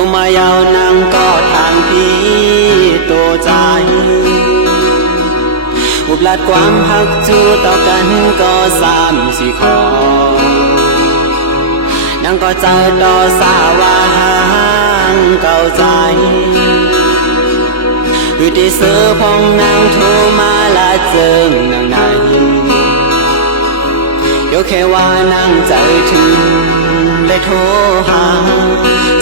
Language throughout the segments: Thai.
เขามายาวนางก็ทางพี่ตัวใจอุบลัดความหักจูต่อกันก็3-4ข้อนางก็เจอต่อสาวาหางเก่าใจอยู่ที่เสือพองนางโทรมาละเจิงนางไหนเดี๋ยวแค่ว่านางใจถึงเลยโทรหา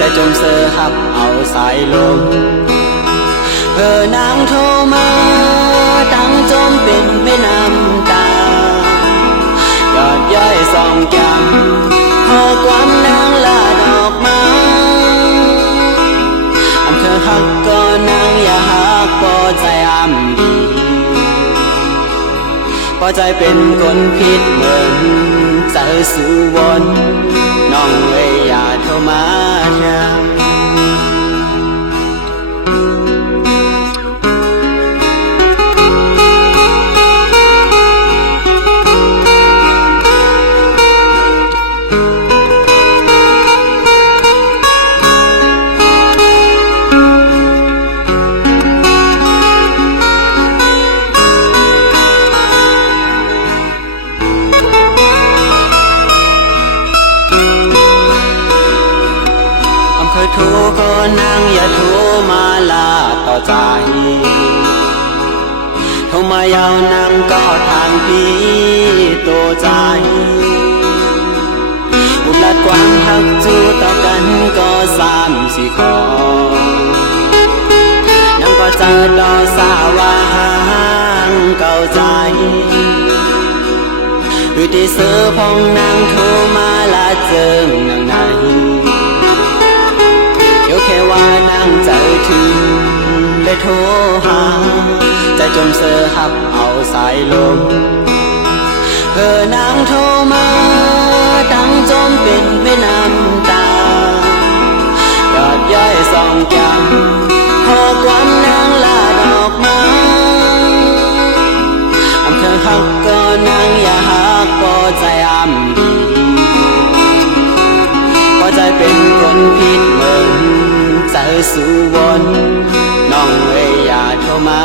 ใจจมเสือหับเอาสายลมนางโทรมาตั้งจมเป็นแม่น้ำตายอดย้อยส่องจำขอความนางลาดอกไม้อำเธอหักก็นางอย่าหักพอใจอ้ำดีพอใจเป็นคนผิดเหมือนเจอสู่วนน้องเลยอย่าโทรมาทำโทรก็นางอย่าโทรมาลาต่อใจโทรมายาวนางก็ทางพี่ตัวใจบุญละความหักจูต่อกันก็3-4ข้อนางก็เจอต่อสาวาหางเก่าใจอยู่ที่เสือพองนางโทรมาละเจิงนางไหนเดี๋ยวแค่ว่านางใจถึงได้โทรหาใจจมเสือหับเอาสายลมนางโทรมาตั้งจมเป็นแม่น้ำตายอดย้อยส่องจำขอความนางลาดอกไม้อำเธอหักก็นางอย่าหักพอใจอ้ำดีพอใจเป็นคนผิดเหมือนเจอสู่วนน้องเอ้ยอย่าโทรมา